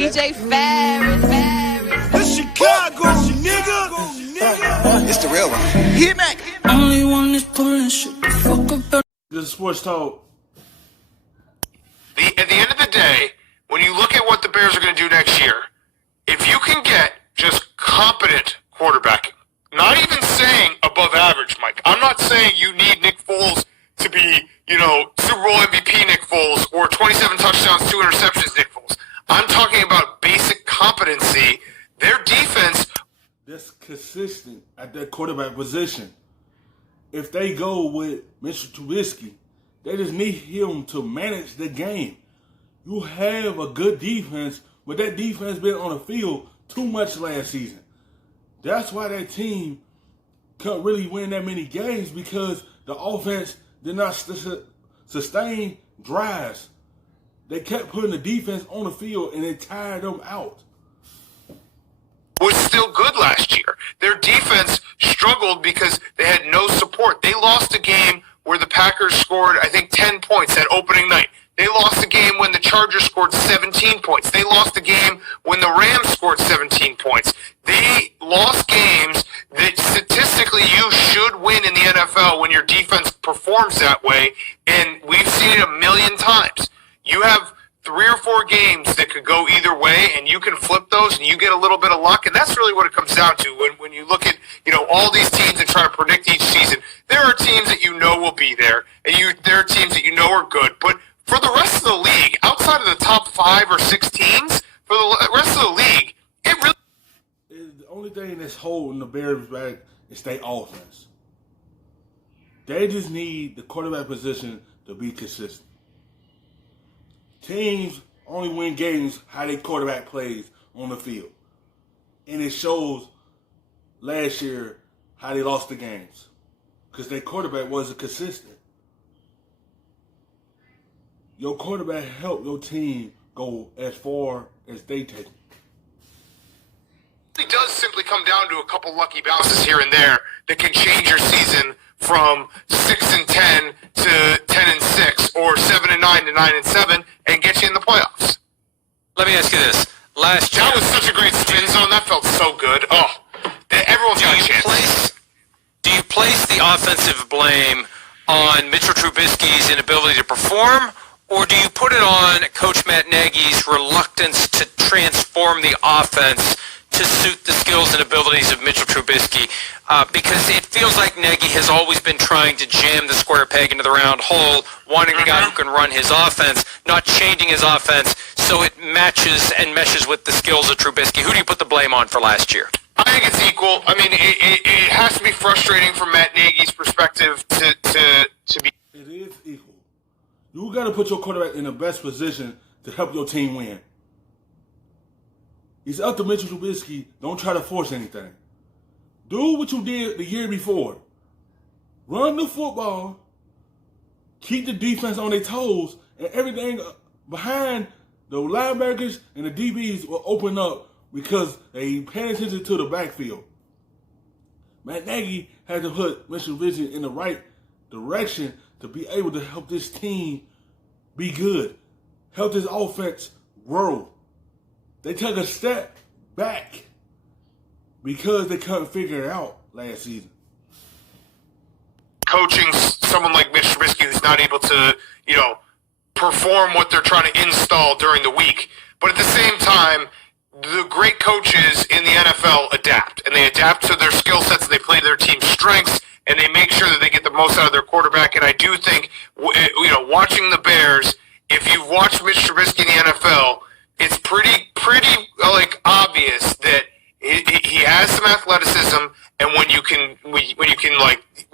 DJ Ferris. It's Chicago, nigga. It's the real one. Hit me. Only one is pulling shit the fuck up. This is Sports Talk. At the end of the day, when you look at what the Bears are going to do next year, if you can get just competent quarterbacking, not even saying above average, Mike. I'm not saying you need Nick Foles to be, Super Bowl MVP Nick Foles or 27 touchdowns, 2 interceptions Nick Foles. I'm talking about basic competency. Their defense That's consistent at that quarterback position. If they go with Mr. Trubisky, they just need him to manage the game. You have a good defense, but that defense been on the field too much last season. That's why that team couldn't really win that many games, because the offense did not sustain drives. They kept putting the defense on the field, and it tired them out. was still good last year. Their defense struggled because they had no support. They lost a game where the Packers scored, I think, 10 points that opening night. They lost a game when the Chargers scored 17 points. They lost a game when the Rams scored 17 points. They lost games that statistically you should win in the NFL when your defense performs that way, and we've seen it a million times. You have 3 or 4 games that could go either way, and you can flip those, and you get a little bit of luck, and that's really what it comes down to. When you look at all these teams and try to predict each season, there are teams that you know will be there, and there are teams that you know are good. But for the rest of the league, outside of the top 5 or 6 teams, for the rest of the league, it really... The only thing that's holding the Bears back is their offense. They just need the quarterback position to be consistent. Teams only win games how their quarterback plays on the field. And it shows last year how they lost the games, because their quarterback wasn't consistent. Your quarterback helped your team go as far as they take it. It does simply come down to a couple lucky bounces here and there that can change your season from 6-10 to 10-6 or 7-9 to 9-7 and get you in the playoffs. Let me ask you this. Last year, that was such a great spin zone. That felt so good. Oh, everyone's got a chance. Do you place the offensive blame on Mitchell Trubisky's inability to perform, or do you put it on Coach Matt Nagy's reluctance to transform the offense to suit the skills and abilities of Mitchell Trubisky? Because it feels like Nagy has always been trying to jam the square peg into the round hole, wanting a guy who can run his offense, not changing his offense so it matches and meshes with the skills of Trubisky. Who do you put the blame on for last year? I think it's equal. I mean, it has to be frustrating from Matt Nagy's perspective to be. It is equal. You got to put your quarterback in the best position to help your team win. It's up to Mitchell Trubisky. Don't try to force anything. Do what you did the year before. Run the football. Keep the defense on their toes. And everything behind the linebackers and the DBs will open up because they pay attention to the backfield. Matt Nagy had to put Mitchell Trubisky in the right direction to be able to help this team be good. Help this offense grow. They took a step back because they couldn't figure it out last season. Coaching someone like Mitch Trubisky who's not able to, perform what they're trying to install during the week. But at the same time, the great coaches in the NFL adapt, and they adapt to their skill sets, and they play their team's strengths, and they make sure that they get the most out of their quarterback. And I do think, watching the Bears, if you've watched Mitch Trubisky in the NFL, it's pretty obvious that he has some athleticism, and when you can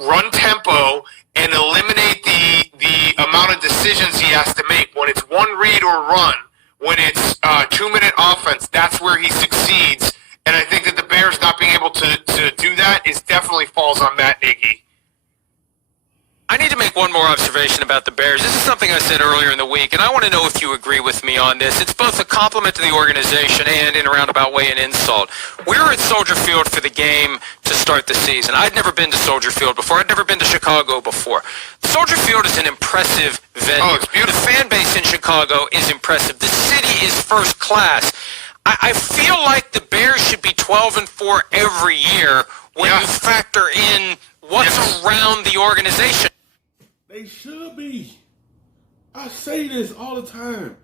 run tempo and eliminate the amount of decisions he has to make when it's one read or run, when it's 2-minute offense, that's where he succeeds. And I think that the Bears not being able to do that definitely falls on Matt Nagy. I need to make one more observation about the Bears. This is something I said earlier in the week, and I want to know if you agree with me on this. It's both a compliment to the organization and, in a roundabout way, an insult. We were at Soldier Field for the game to start the season. I'd never been to Soldier Field before. I'd never been to Chicago before. Soldier Field is an impressive venue. Oh, it's beautiful. The fan base in Chicago is impressive. The city is first class. I feel like the Bears should be 12-4 every year when you factor in what's around the organization. They should be. I say this all the time.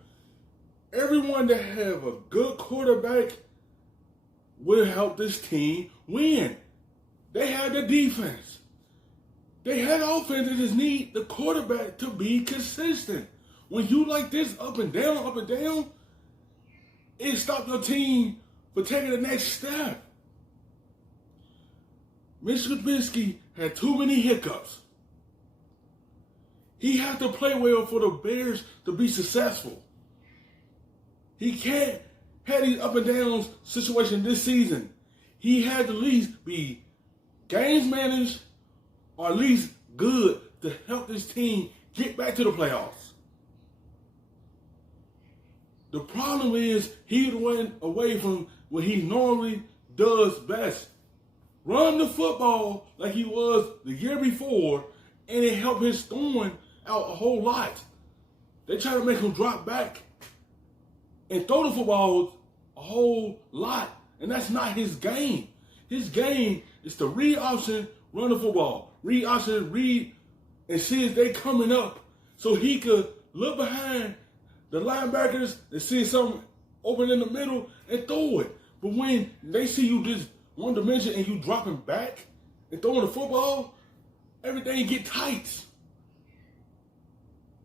Everyone that have a good quarterback will help this team win. They have the defense. They had offense. They just need the quarterback to be consistent. When you like this up and down, it stops your team from taking the next step. Mr. Trubisky had too many hiccups. He had to play well for the Bears to be successful. He can't have these up and downs situation this season. He had to at least be games managed or at least good to help this team get back to the playoffs. The problem is he went away from what he normally does best. Run the football like he was the year before, and it helped his throwing out a whole lot. They try to make him drop back and throw the football a whole lot, and that's not his game. His game is to read option, run the football. Read option, read, and see if they coming up so he could look behind the linebackers and see something open in the middle and throw it. But when they see you just one dimension and you dropping back and throwing the football, everything get tight.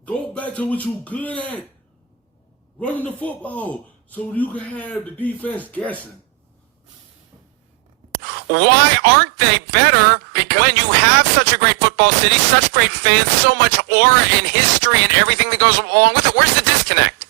Go back to what you good at. Running the football so you can have the defense guessing. Why aren't they better when you have such a great football city, such great fans, so much aura and history and everything that goes along with it? Where's the disconnect?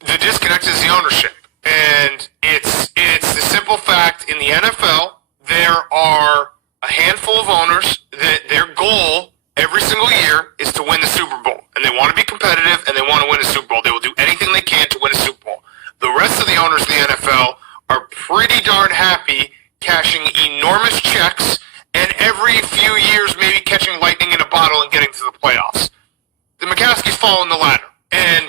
The disconnect is the ownership. And it's the simple fact in the NFL, there are a handful of owners that their goal every single year is to win the Super Bowl. And they want to be competitive and they want to win a Super Bowl. They will do anything they can to win a Super Bowl. The rest of the owners of the NFL are pretty darn happy cashing enormous checks and every few years maybe catching lightning in a bottle and getting to the playoffs. The McCaskies fall in the ladder. And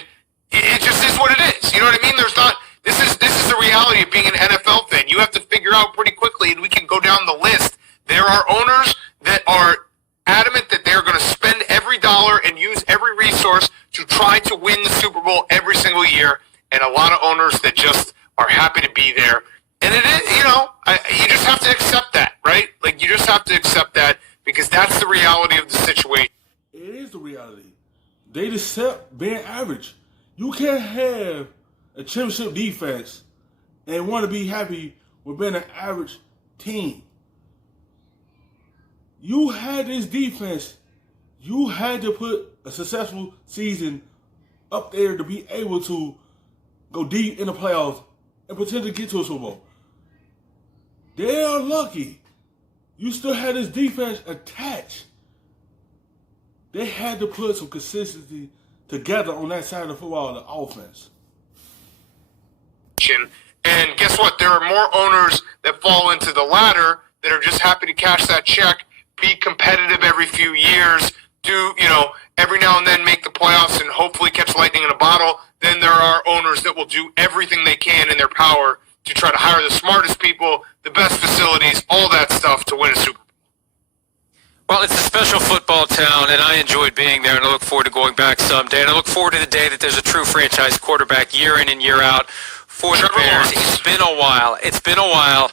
it just is what it is. You know what I mean? There's not... This is the reality of being an NFL fan. You have to figure out pretty quickly, and we can go down the list. There are owners that are adamant that they're going to spend every dollar and use every resource to try to win the Super Bowl every single year, and a lot of owners that just are happy to be there. And it is, you just have to accept that, right? Like, you just have to accept that because that's the reality of the situation. It is the reality. They accept being average. You can't have a championship defense and want to be happy with being an average team. You had this defense. You had to put a successful season up there to be able to go deep in the playoffs and potentially get to a Super Bowl. They are lucky. You still had this defense attached. They had to put some consistency together on that side of the football, the offense. And guess what? There are more owners that fall into the latter that are just happy to cash that check, be competitive every few years, do, every now and then make the playoffs and hopefully catch lightning in a bottle. Then there are owners that will do everything they can in their power to try to hire the smartest people, the best facilities, all that stuff to win a Super Bowl. Well, it's a special football town, and I enjoyed being there, and I look forward to going back someday. And I look forward to the day that there's a true franchise quarterback year in and year out for the Bears. It's been a while.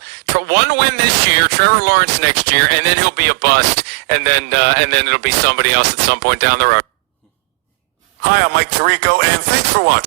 One win this year, Trevor Lawrence next year, and then he'll be a bust, and then it'll be somebody else at some point down the road. Hi, I'm Mike Tirico, and thanks for watching.